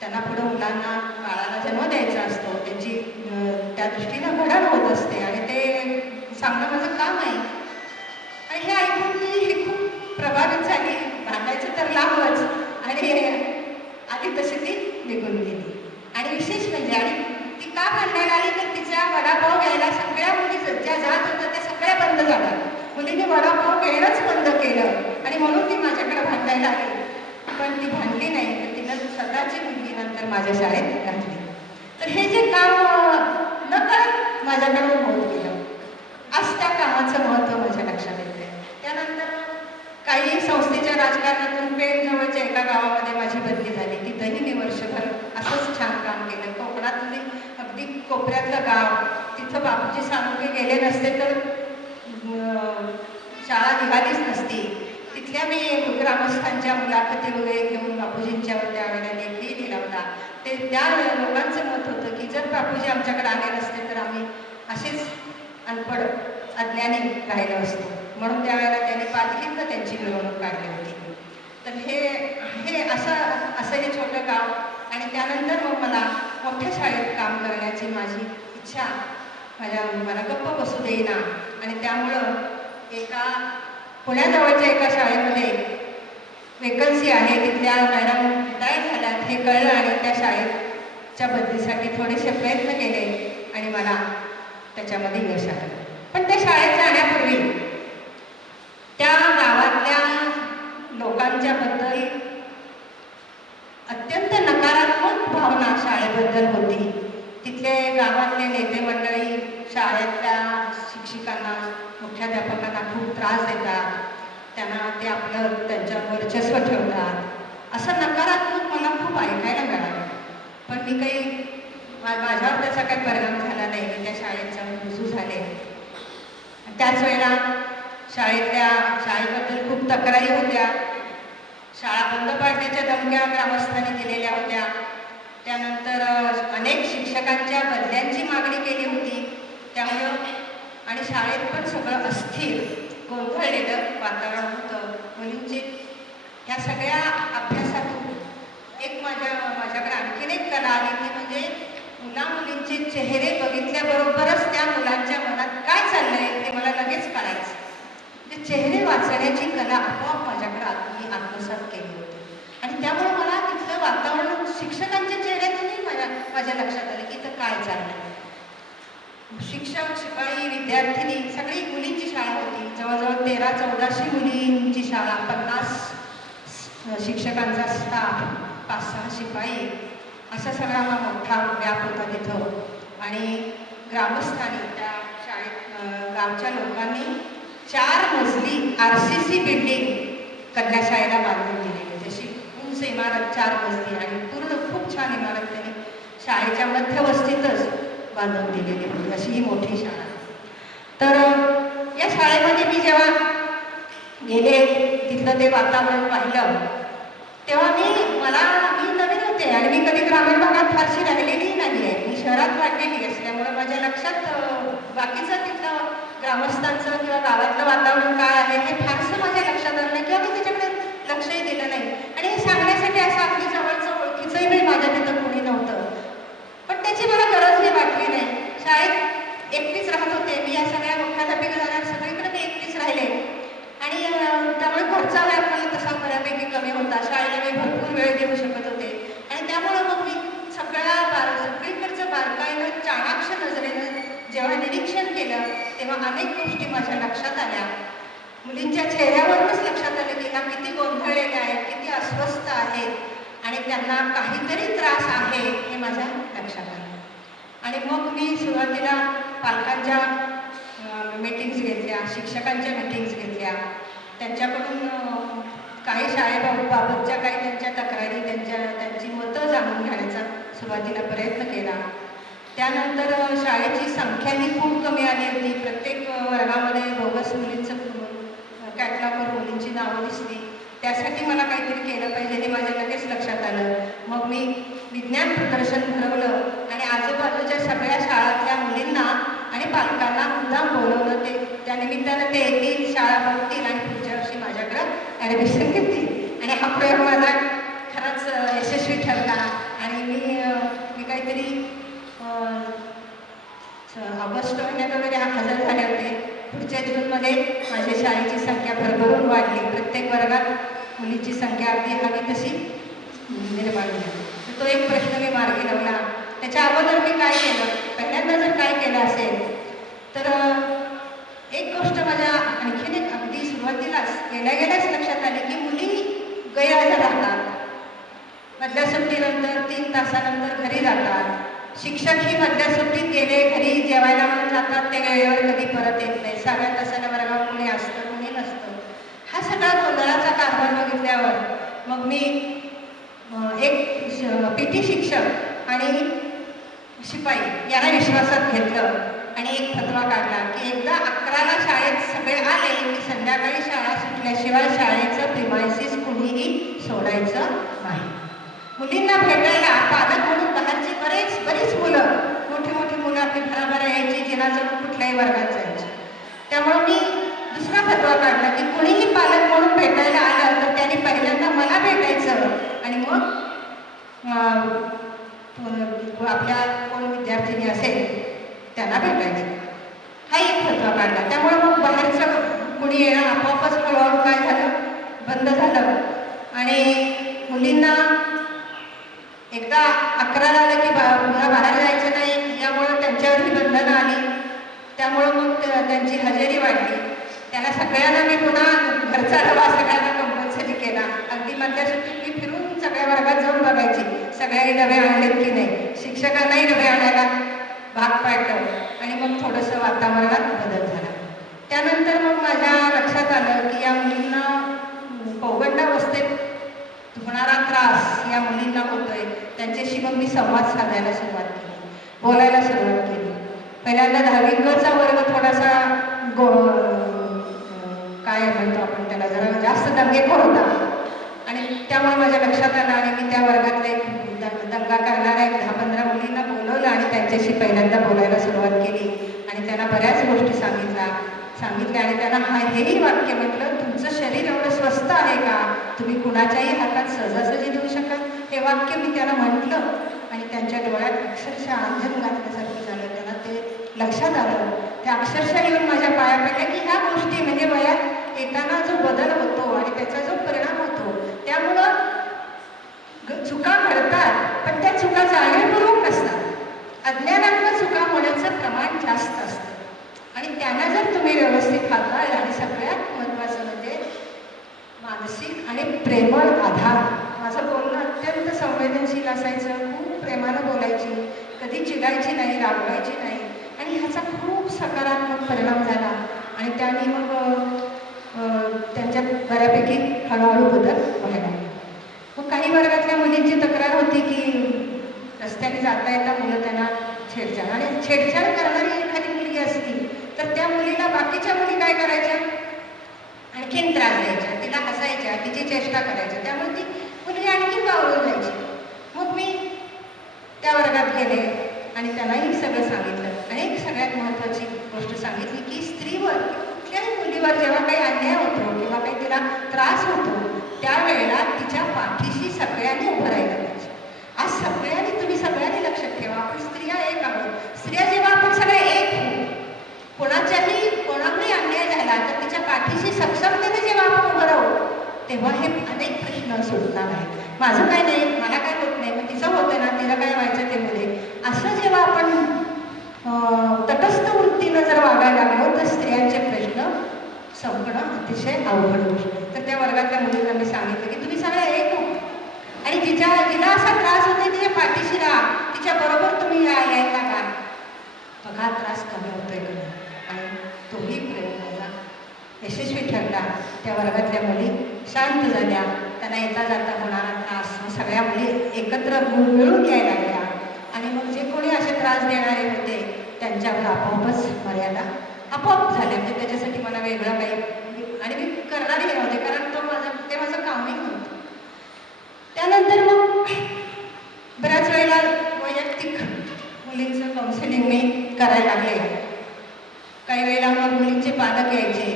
त्यांना पुढं मुलांना बाळाला जन्म द्यायचा असतो, त्यांची त्या दृष्टीनं घडण होत असते आणि ते सांगणं माझं काम आहे. आणि हे ऐकून मी खूप प्रभावित झाली. भांडायचं तर लांबच आणि आधी तशी ती निघून गेली. आणि विशेष म्हणजे आणि ती का भांडायला आली तर तिचा वडापाव घ्यायला सगळ्या मुली ज्या जात होत्या त्या सगळ्या बंद झाल्या. मुलीने वडापाव घेणंच बंद केलं आणि म्हणून ती माझ्याकडे भांडायला आली. पण ती भांडली नाही, तर तिनं स्वतःची मुलगी नंतर माझ्या शाळेत घातली. तर हे जे काम न कळत माझ्याकडून होत गेलं, आज त्या कामाचं महत्त्व माझ्या लक्षात येते. त्यानंतर काही संस्थेच्या राजकारणातून पेण जवळच्या एका गावामध्ये माझी बदली झाली. तिथंही मी वर्षभर असंच छान काम केलं. कोकणातली अगदी कोपऱ्यातलं गाव, तिथं बापूजी सानुके गेले नसते तर शाळा निघालीच नसती. तिथल्या मी ग्रामस्थांच्या मुलाखती वगैरे घेऊन बापूजींच्यावर त्यावेळेला लेखही लिहिला होता. ते त्या लोकांचं मत होतं की जर बापूजी आमच्याकडे आले नसते तर आम्ही असेच अनपढ अज्ञानी राहिलो असतो. म्हणून त्यावेळेला त्यांनी पालखीतनं त्यांची मिरवणूक काढली होती. तर हे असं हे छोटं गाव. आणि त्यानंतर मग मला मोठ्या शाळेत काम करण्याची माझी इच्छा मला गप्प बसू देईना. आणि त्यामुळं पुण्याजवळच्या एका शाळेमध्ये वेकन्सी आहे, तिथल्या मॅडम रिटायर्ड झाल्यात हे कळलं आणि त्या शाळेच्या बदलीसाठी थोडेसे प्रयत्न केले आणि मला त्याच्यामध्ये यश आलं. पण त्या शाळेत जाण्यापूर्वी त्या गावातल्या लोकांच्याबद्दल अत्यंत नकारात्मक भावना शाळेबद्दल होती. तिथले गावातले नेते मंडळी शाळेतल्या शिक्षिकांना, मुख्याध्यापकांना खूप त्रास देतात, त्यांना ते त्यांच्यावर वर्चस्व ठेवतात, असं नकारात्मक मला खूप ऐकायला मिळालं. पण मी माझ्यावर त्याचा काही परिणाम झाला नाही. मी त्या शाळेत जाऊन रुजू झाले. त्याच वेळेला शाळेबद्दल खूप तक्रारी होत्या. शाळा बंद पाडण्याच्या धमक्या ग्रामस्थांनी दिलेल्या होत्या. त्यानंतर अनेक शिक्षकांच्या बदल्यांची मागणी केली होती. त्यामुळं आणि शाळेत पण सगळं अस्थिर, गोंधळलेलं वातावरण होतं. मुलींचे ह्या सगळ्या अभ्यासातून माझ्याकडे आणखीन एक कला आली ती म्हणजे मुलींचे चेहरे बघितल्याबरोबरच त्या मुलांच्या मनात काय चाललंय ते मला लगेच कळायचं. ते चेहरे वाचण्याची कला आपोआप माझ्याकडे मी आत्मसात केली होती. आणि त्यामुळे मला तिथलं वातावरण शिक्षकांच्या चेहऱ्यातूनही माझ्या लक्षात आलं की इथं काय चाललंय. शिक्षक, शिपाई, विद्यार्थिनी सगळी मुलींची शाळा होती. जवळजवळ 1300-1400 मुलींची शाळा, 50 शिक्षकांचा स्टाफ, 5-6 शिपाई, असा सगळा हा मोठा व्याप होता तिथं. आणि ग्रामस्थांनी त्या शाळेत गावच्या लोकांनी 4 मजली RCC बिल्डिंग कन्या शाळेला बांधून दिलेली. जशी उंच इमारत 4 मजली आणि पूर्ण खूप छान इमारत त्यांनी शाळेच्या मध्यवस्तीतच बांधून दिलेली होती. अशी ही मोठी शाळा. तर या शाळेमध्ये मी जेव्हा गेले, तिथलं ते वातावरण पाहिलं, तेव्हा मी नवीन होते आणि मी कधी ग्रामीण भागात फारशी राहिलेली नाही आहे. मी शहरात वाढलेली असल्यामुळं माझ्या लक्षात बाकीचं तिथलं ग्रामस्थांचं किंवा गावातलं वातावरण काय आहे हे फारसं माझ्या लक्षात आलं नाही किंवा मी त्याच्याकडे लक्षही दिलं नाही. आणि हे सांगण्यासाठी असं अगदी जवळचं ओळखीचंही मी माझ्या तिथं कोणी नव्हतं. पण त्याची मला गरजही वाटली नाही. शाळेत एकटीच राहत होते मी. या सगळ्या मुख्याध्यापिका झाल्या, सगळीकडे मी एकटीच राहिले आणि त्यामुळे घरचा व्याप मला तसा बऱ्यापैकी कमी होता. शाळेला मी भरपूर वेळ देऊ शकत होते आणि त्यामुळं मग मी सगळीकडचं बारकाईनं चाणाक्ष नजरेनं जेव्हा तेव्हा अनेक गोष्टी माझ्या लक्षात आल्या. मुलींच्या चेहऱ्यावरूनच लक्षात आलं की ह्या किती गोंधळलेल्या आहेत, किती अस्वस्थ आहेत आणि त्यांना काहीतरी त्रास आहे हे माझ्या लक्षात आलं. आणि मग मी सुरुवातीला पालकांच्या मीटिंग्स घेतल्या, शिक्षकांच्या मीटिंग्स घेतल्या. त्यांच्याकडून काही शाळेबाबतच्या काही त्यांच्या तक्रारी, त्यांची मतं जाणून घेण्याचा सुरुवातीला प्रयत्न केला. त्यानंतर शाळेची संख्याही खूप कमी आली होती. प्रत्येक वर्गामध्ये बोगस मुलींचं कॅटलॉगवर मुलींची नावं दिसली. त्यासाठी मला काहीतरी केलं पाहिजे हे माझ्या लगेच लक्षात आलं. मग मी विज्ञान प्रदर्शन भरवलं आणि आजूबाजूच्या सगळ्या शाळातल्या मुलींना आणि पालकांना मुद्दाम बोलवलं. त्या निमित्तानं ते येतील, शाळा बघतील आणि पुढच्या वर्षी माझ्याकडं ॲडमिशन घेतील. आणि हा प्रयोग माझा खरंच यशस्वी ठरला. आणि मी काहीतरी ऑगस्ट महिन्यात वगैरे हजर झाले होते. पुढच्या जूनमध्ये माझ्या शाळेची संख्या भरभरून वाढली. प्रत्येक वर्गात मुलींची संख्या अगदी हवी तशी निर्माण झाली. तर तो एक प्रश्न मी मार्गी लावला. त्याच्या अगोदर मी काय केलं, पहिल्यांदा जर काय केलं असेल तर एक गोष्ट माझ्या आणखीन एक अगदी सुरुवातीलाच गेल्याच लक्षात आली की मुली गैरहजर राहतात. मधल्या सुट्टीनंतर 3 तासानंतर घरी जातात. शिक्षकही मधल्या सुट्टीत गेले घरी जेवायला म्हणून जातात, ते वेळेवर कधी परत येत नाही. 6व्या तासाला वर्गात कोणी असतं कोणी नसतं. हा सगळा गोंधळाचा कारभार बघितल्यावर मग मी एक PT शिक्षक आणि शिपाई यांना विश्वासात घेतलं आणि एक फतवा काढला की एकदा 11ला शाळेत सगळे आले की संध्याकाळी शाळा सुटल्याशिवाय शाळेचं प्रिमायसिस कुणीही सोडायचं नाही. मुलींना भेटायला पालक म्हणून बाहेरची बरीच मुलं, मोठी मुलं आपली भराभरा यायची, जिना जाऊन कुठल्याही वर्गात जायची. त्यामुळे मी दुसरा फतवा काढला की कुणीही पालक म्हणून भेटायला आलं तर त्यांनी पहिल्यांदा मला भेटायचं आणि मग आपल्या कोण विद्यार्थिनी असेल त्यांना भेटायचं. हा एक फतवा काढला. त्यामुळे मग बाहेरचं कुणी येणं आपोआपच हळूहळू काय झालं, बंद झालं. आणि मुलींना एकदा 11ला आलं की पुन्हा बाहेर जायचं नाही यामुळं त्यांच्यावरही बंधनं आली. त्यामुळं मग त्यांची हजेरी वाढली. त्यांना सगळ्यांना मी पुन्हा घरचा डबा सगळ्यांना कंपल्सरी केला. अगदी मधल्या सुट्टीत मी फिरून सगळ्या वर्गात जाऊन बघायची सगळ्यांनी डबे आणलेत की नाही. शिक्षकांनाही डबे आणायला भाग पाडलं आणि मग थोडंसं वातावरणात बदल झाला. त्यानंतर मग माझ्या लक्षात आलं की या मुलींना पौगंडावस्थेत होणारा त्रास या मुलींना होतोय. त्यांच्याशी मग मी संवाद साधायला सुरुवात केली, बोलायला सुरुवात केली. पहिल्यांदा 10वीचा वर्ग थोडासा काय म्हणतो आपण त्याला, जरा जास्त दंगेखोर होता आणि त्यामुळे माझ्या लक्षात आलं आणि मी त्या वर्गातला एक दंगा करणाऱ्या 10-15 मुलींना बोलवलं आणि त्यांच्याशी पहिल्यांदा बोलायला सुरुवात केली आणि त्यांना बऱ्याच गोष्टी सांगितल्या आणि त्यांना हेही वाक्य म्हटलं, तुमचं शरीर एवढं स्वस्त आहे का, तुम्ही कुणाच्याही हातात सहजासहजी देऊ शकाल. हे वाक्य मी त्यांना म्हटलं आणि त्यांच्या डोळ्यात अक्षरशः अंजन घातल्यासारखं झालं. त्यांना ते लक्षात आलं. त्या अक्षरशः येऊन माझ्या पाया पडल्या की ह्या गोष्टी म्हणजे वयात येताना जो बदल होतो आणि त्याचा जो परिणाम होतो त्यामुळं चुका घडतात, पण त्या चुका जाणीवपूर्वक नसतात. अज्ञानातून चुका होण्याचं प्रमाण जास्त असतं आणि त्यांना जर तुम्ही व्यवस्थित हाताळलं आणि सगळ्यात महत्त्वाचं म्हणजे मानसिक आणि प्रेमळ आधार. माझं बोलणं अत्यंत संवेदनशील असायचं. खूप प्रेमानं बोलायची, कधी चिडायची नाही, रागवायची नाही आणि ह्याचा खूप सकारात्मक परिणाम झाला आणि त्याने मग त्यांच्यात बऱ्यापैकी हळूहळू बदल व्हायला लागले. मग काही वर्गातल्या मुलींची तक्रार होती की रस्त्याने जाता येता मुलं त्यांना छेडछाड, आणि छेडछाड करणारी एखादी मुलगी असती तर त्या मुलीला बाकीच्या मुली काय करायच्या, आणखीन त्रास द्यायच्या, तिला हसायच्या, तिची चेष्टा करायच्या. त्यामुळे ती मुलगी आणखीन बावळून जायची. मग मी त्या वर्गात गेले आणि त्यांनाही सगळं सांगितलं आणि एक सगळ्यात महत्त्वाची गोष्ट सांगितली की स्त्रीवर, कुठल्याही मुलीवर जेव्हा काही अन्याय होतो किंवा काही तिला त्रास होतो त्यावेळेला तिच्या पाठीशी सगळ्यांनी उभं राहिलं पाहिजे. आज तुम्ही सगळ्यांनी लक्षात ठेवा, आपण स्त्रिया एक आहोत. स्त्रिया जेव्हा आपण सगळे एक होऊ, कोणालाही अन्याय झाला तर तिच्या पाठीशी सक्षमतेने जेव्हा आपण उभं राहू तेव्हा हे अनेक प्रश्न सुटणार आहेत. माझं काय नाही, मला काय होत नाही, मग तिचं होतं ना, तिला काय व्हायचं ते मध्ये, असं जेव्हा आपण तटस्थ वृत्तीनं जर वागायला लागलो तर स्त्रियांचे प्रश्न संपणं अतिशय अवघड गोष्ट आहे. तर त्या वर्गातल्या मुलींना मी सांगितलं की तुम्ही सगळ्या एक हो आणि जिला असा त्रास होतो तिच्या पाठीशी राहा, तिच्या बरोबर तुम्ही यायला का बघा त्रास कमी होतोय का. आणि तोही प्रयोग माझा यशस्वी ठरला. त्या वर्गातल्या मुली शांत झाल्या, त्यांना येता जाता होणारा त्रास सगळ्या मुली एकत्र मिळून यायला लागल्या आणि मग जे कोणी असे त्रास देणारे होते त्यांच्यावर आपोआपच मर्यादा आपोआप झाल्या. म्हणजे त्याच्यासाठी मला वेगळं काही आणि मी करणारही नव्हते, कारण ते माझं कामही नव्हतं. त्यानंतर मग बऱ्याच वेळेला वैयक्तिक मुलींचं काउन्सिलिंग मी करायला लागले. काही वेळेला मग मुलींचे पालक यायचे.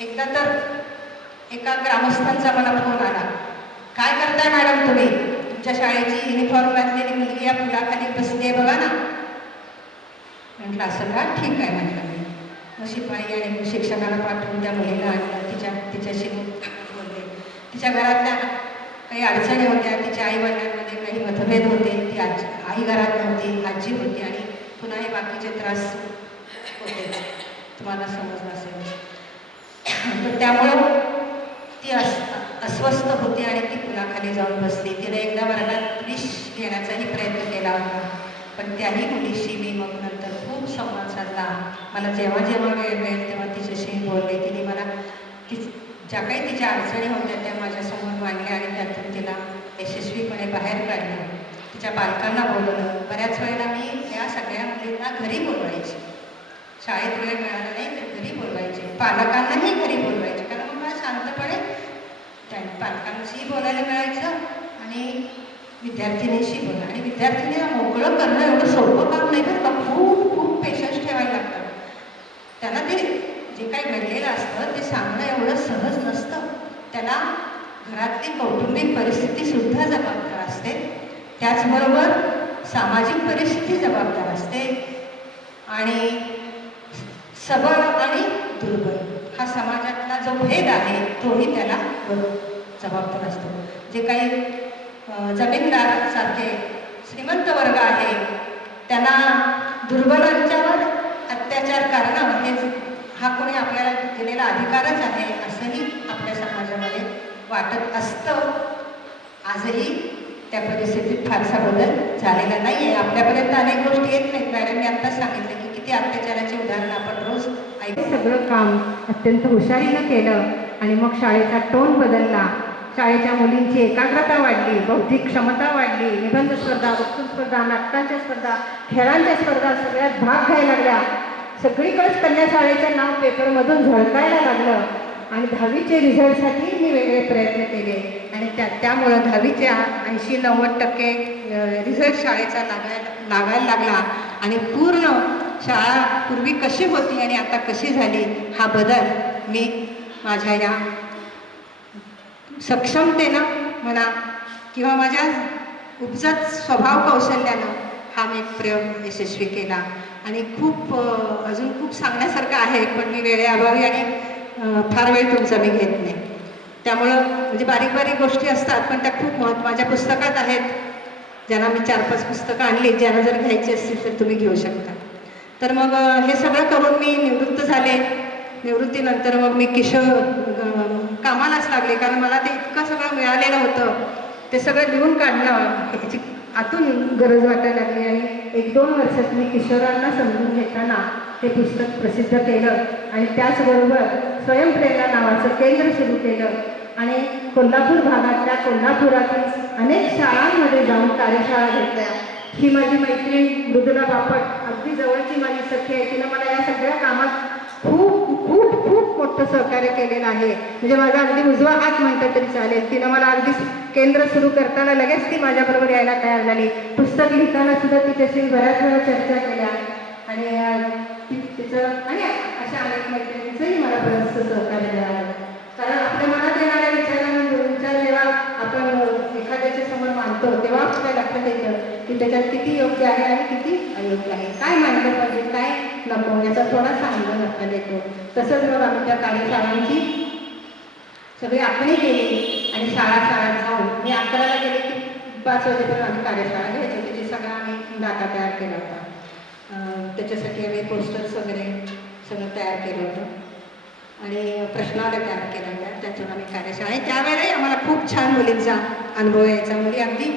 एकदा तर एका ग्रामस्थांचा मला फोन आला, काय करताय मॅडम तुम्ही, तुमच्या शाळेची युनिफॉर्म घातलेली मुलगी या फुलाखाली बसली आहे बघा ना. म्हटलं असं का, ठीक आहे म्हटलं. मी मग शिपाई आणि शिक्षकाला पाठवून त्या मुलीला आणलं. तिच्याशी बोलले. तिच्या घरातल्या काही अडचणी होत्या, तिच्या आईवडिलांमध्ये काही मतभेद होते. ती आई घरात नव्हती, आजी होती आणि पुन्हा हे बाकीचे त्रास होते, तुम्हाला समजलं असेल. तर त्यामुळं ती अस्वस्थ होती आणि ती पुलाखाली जाऊन बसली. तिने एकदा वर्गात विष घेण्याचाही प्रयत्न केला होता, पण त्याही मुलीशी मी मग नंतर खूप संवाद साधला. मला जेव्हा जेव्हा वेळ मिळेल तेव्हा तिच्याशी बोलले. तिने मला ज्या काही तिच्या अडचणी होत्या त्या माझ्यासमोर मांडल्या आणि त्यातून तिला यशस्वीपणे बाहेर काढलं. तिच्या पालकांना बोलवलं. बऱ्याच वेळेला मी या सगळ्या मुलींना घरी बोलवायचे. शाळेत वेळ मिळाला नाही तर घरी बोलवायचे, पालकांनाही घरी बोलवायचे, कारण मग मला शांतपणे त्या पालकांशीही बोलायला मिळायचं आणि विद्यार्थिनीशी बोला. आणि विद्यार्थिनीला मोकळं करणं एवढं सोपं काम नाही बरं का. खूप खूप पेशन्स ठेवायला लागतं. त्यांना ते जे काही घडलेलं असतं ते सांगणं एवढं सहज नसतं. त्याला घरातली कौटुंबिक परिस्थितीसुद्धा जबाबदार असते, त्याचबरोबर सामाजिक परिस्थिती जबाबदार असते आणि सबळ आणि दुर्बल हा समाजातला जो भेद आहे तोही त्याला जबाबदार असतो. जे काही जमीनदार सारखे श्रीमंत वर्ग आहे त्यांना दुर्बलांच्यावर अत्याचार करणं हे हा कोणी आपल्याला दिलेला अधिकारच आहे असंही आपल्या समाजामध्ये वाटत असतं. आजही त्या परिस्थितीत फारसा बदल झालेला नाही आहे. आपल्यापर्यंत अनेक गोष्टी येत नाहीत. मॅडमने आत्ताच सांगितलं की किती अत्याचाराची उदाहरणं आपण रोज ऐकतो. सगळं काम अत्यंत हुशारीनं केलं आणि मग शाळेचा टोन बदलला. शाळेच्या मुलींची एकाग्रता वाढली, बौद्धिक क्षमता वाढली, निबंध स्पर्धा, वक्तृत्व स्पर्धा, नाटकांच्या स्पर्धा, खेळांच्या स्पर्धा सगळ्यात भाग घ्यायला लागल्या. सगळीकडेच कन्या शाळेचं नाव पेपरमधून झळकायला लागलं आणि 10वीचे रिझल्टसाठी मी वेगळे प्रयत्न केले आणि त्यामुळं 10वीच्या 80-90% रिझल्ट शाळेचा लागायला लागला आणि पूर्ण शाळा पूर्वी कशी होती आणि आता कशी झाली हा बदल मी माझ्या या सक्षमतेनं म्हणा किंवा माझ्या उपजत स्वभाव कौशल्यानं हा मी प्रयोग यशस्वी केला. आणि अजून खूप सांगण्यासारखं आहे, पण मी वेळेअभावी आणि फार वेळ तुमचा मी घेत नाही. त्यामुळं म्हणजे बारीक बारीक गोष्टी असतात पण त्या खूप माझ्या पुस्तकात आहेत. ज्यांना मी 4-5 पुस्तकं आणली, ज्यांना जर घ्यायची असतील तर तुम्ही घेऊ शकता. तर मग हे सगळं करून मी निवृत्त झाले. निवृत्तीनंतर मग मी कामालाच लागले, कारण मला ते इतकं सगळं मिळालेलं होतं ते सगळं लिहून काढणं ह्याची आतून गरज वाटायला लागली. आणि 1-2 वर्षात मी किशोरांना समजून घेताना ते पुस्तक प्रसिद्ध केलं आणि त्याचबरोबर स्वयंप्रेरणा नावाचं केंद्र सुरू केलं आणि कोल्हापूर भागातल्या कोल्हापुरातील अनेक शाळांमध्ये जाऊन कार्यशाळा घेतल्या. ही माझी मैत्रीण मृदुला बापट अगदी जवळची माझी सखी आहे. तिनं मला या सगळ्या कामात खूप खूप खूप मोठं सहकार्य केलेलं आहे. म्हणजे माझा अगदी उजवा हात म्हणतात तरी चालेल. तिनं मला अगदी केंद्र सुरू करताना लगेच ती माझ्याबरोबर यायला तयार झाली. पुस्तक लिहिताना सुद्धा तिच्याशी बऱ्याच वेळा चर्चा केल्या आणि तिचं आणि अशा अनेक मैत्रिणींचंही मला बरंचसं सहकार्य मिळालं. कारण आपल्या मनात येणाऱ्या विचार जेव्हा आपण एखाद्याच्या समोर मांडतो तेव्हा आपल्या लक्षात येतं की त्याच्यात किती योग्य आहे आणि किती अयोग्य आहे, काय मांडलं पाहिजे काय नको याचा थोडासा अंदाज लक्षात येतो. तसंच मग आम्ही त्या कार्यशाळांची सगळी आखणी केली आणि शाळा जाऊन मी 11ला गेले की 5 वाजेपर्यंत आम्ही कार्यशाळा घ्यायचो. त्याची सगळा आम्ही डाटा तयार केला होता. त्याच्यासाठी आम्ही पोस्टर्स वगैरे सगळं तयार केलं होतं आणि प्रश्नावल्या तयार केल्या होत्या. त्यातून आम्ही कार्यशाळा आणि त्यावेळेलाही आम्हाला खूप छान मुलींचा अनुभव यायचा. मुली अगदी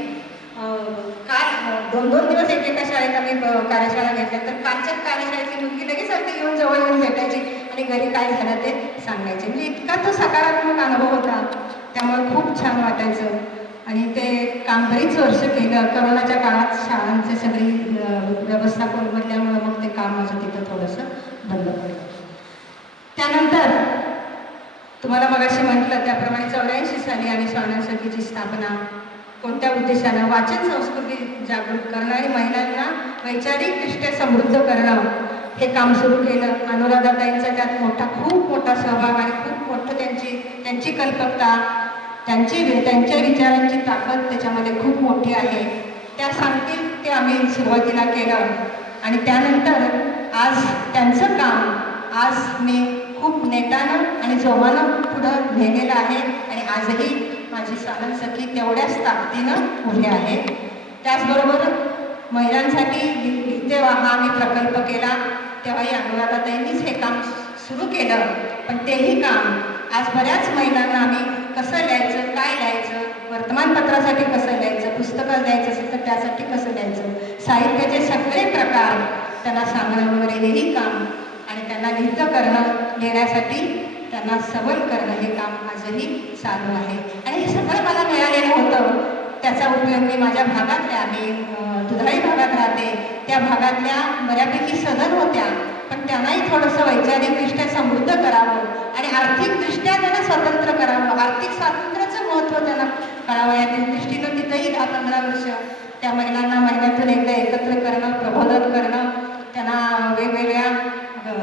काल 2-2 दिवस एकेका शाळेत आम्ही कार्यशाळा घेतल्या तर कालच्या कार्यशाळेतली मुलगी लगेच अगदी येऊन जवळ येऊन भेटायची आणि घरी काय झालं ते सांगायचे. म्हणजे इतका तो सकारात्मक अनुभव होता, त्यामुळे खूप छान वाटायचं. आणि ते काम बरीच वर्ष केलं. करोनाच्या काळात शाळांची सगळी व्यवस्था कोलमडल्यामुळं मग ते काम माझं तिथं थोडंसं बंद पडलं. त्यानंतर तुम्हाला मगाशी म्हटलं त्याप्रमाणे 84 साली आणि स्वानंद सखीची स्थापना कोणत्या उद्देशानं? वाचन संस्कृती जागृत करणं आणि महिलांना वैचारिकदृष्ट्या समृद्ध करणं हे काम सुरू केलं. अनुराधाताईंचा त्यात खूप मोठा सहभाग आणि खूप मोठं त्यांची कल्पकता, त्यांच्या विचारांची ताकद त्याच्यामध्ये खूप मोठी आहे. त्या सांगतील ते आम्ही सुरुवातीला केलं आणि त्यानंतर आज त्यांचं काम आज मी खूप नेटानं आणि जोमानं पुढं नेलेलं आहे आणि आजही माझी स्वानंद सखी तेवढ्याच ताकदीनं उभी आहे. त्याचबरोबर महिलांसाठी लिहिते हा आम्ही प्रकल्प केला, तेव्हाही अनुराधाताईंनीच हे काम सुरू केलं. पण तेही काम आज बऱ्याच महिलांना आम्ही कसं लिहायचं, काय लिहायचं, वर्तमानपत्रासाठी कसं लिहायचं, पुस्तकं लिहायचं असेल तर त्यासाठी कसं लिहायचं, साहित्याचे सगळे प्रकार त्यांना सांगणं वगैरे हेही काम आणि त्यांना लिहितं करणं, लिहिण्यासाठी त्यांना सबल करणं हे काम आजही चालू आहे. आणि हे सगळं मला मिळालेलं होतं. त्याचा उपयोग मी माझ्या भागातल्या, मी दुधाळी भागात राहते, त्या भागातल्या बऱ्यापैकी सधन होत्या, पण त्यांनाही थोडंसं वैचारिकदृष्ट्या समृद्ध करावं आणि आर्थिकदृष्ट्या त्यांना स्वतंत्र करावं, आर्थिक स्वातंत्र्याचं महत्त्व त्यांना कळावं या दृष्टीनं तिथंही 10-15 वर्ष त्या महिलांना महिन्यातून एकदा एकत्र करणं, प्रबोधन करणं, त्यांना वेगवेगळ्या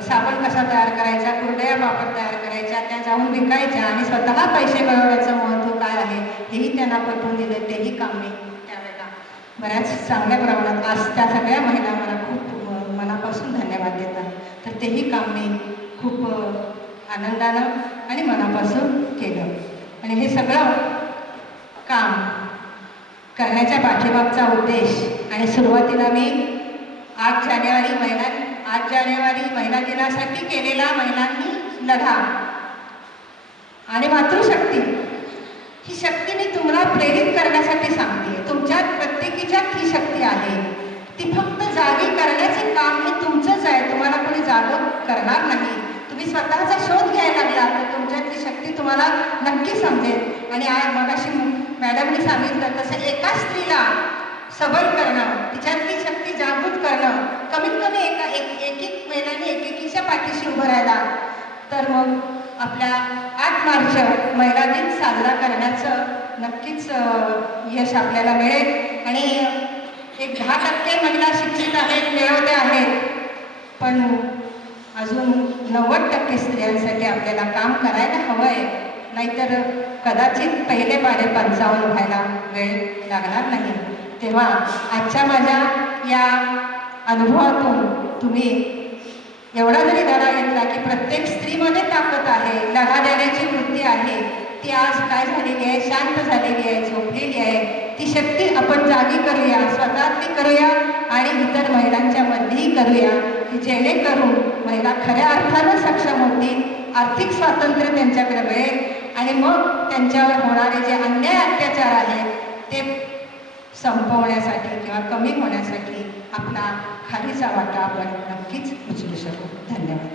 साबण कसा तयार करायचा, कुरडया पापड तयार करायच्या, त्या जाऊन विकायच्या आणि स्वतः पैसे मिळवण्याचं महत्त्व काय आहे हेही त्यांना पटवून दिलं. तेही काम मी त्यावेळेला बऱ्याच चांगल्या प्रमाणात आज त्या सगळ्या महिला मला खूप मनापासून धन्यवाद देतात. तर तेही काम मी खूप आनंदानं आणि मनापासून केलं. आणि हे सगळं काम करण्याच्या पाठीमागचा उद्देश आणि सुरुवातीला मी 8 जानेवारी महिला दिनासाठी केलेला महिलांनी लढा आणि मातृशक्ती ही शक्ती मी तुम्हाला प्रेरित करण्यासाठी सांगते. तुमच्यात प्रत्येकीच्यात ही शक्ती आहे. ती फक्त जागी करण्याचे काम हे तुमचंच आहे. तुम्हाला कोणी जागं करणार नाही. तुम्ही स्वतःचा शोध घ्यायला लागला तर तुमच्यातली शक्ती तुम्हाला नक्की समजेल. आणि आज मगाशी मॅडमनी सांगितलं तसं एका स्त्रीला सबल करणं, तिच्यातली शक्ती जागृत करणं, कमीत कमी एक महिलांनी एकेकीच्या पाठीशी उभं राहिला तर मग आपल्या 8 मार्च महिला दिन साजरा करण्याचं नक्कीच यश आपल्याला मिळेल. आणि एक 10% महिला शिक्षित आहेत, मिळवत्या आहेत, पण अजून 90% स्त्रियांसाठी आपल्याला काम करायला हवं आहे. नाहीतर कदाचित पहिले पाढे 55 व्हायला वेळ लागणार नाही. तेव्हा आजच्या माझ्या या अनुभवातून तुम्ही एवढा जरी धडा घेतला की प्रत्येक स्त्रीमध्ये ताकद आहे, लढा देण्याची वृत्ती आहे, ती आज काय झालेली आहे, शांत झालेली आहे, झोपलेली आहे. ती शक्ती आपण जागी करूया, स्वतःतली करूया आणि इतर महिलांच्या मध्येही करूया की जेणेकरून महिला खऱ्या अर्थानं सक्षम होतील, आर्थिक स्वातंत्र्य त्यांच्याकडे मिळेल आणि मग त्यांच्यावर होणारे जे अन्याय अत्याचार आहेत ते संपवण्यासाठी किंवा कमी होण्यासाठी आपला खालीचा वाटा आपण नक्कीच उचलू शकू. धन्यवाद.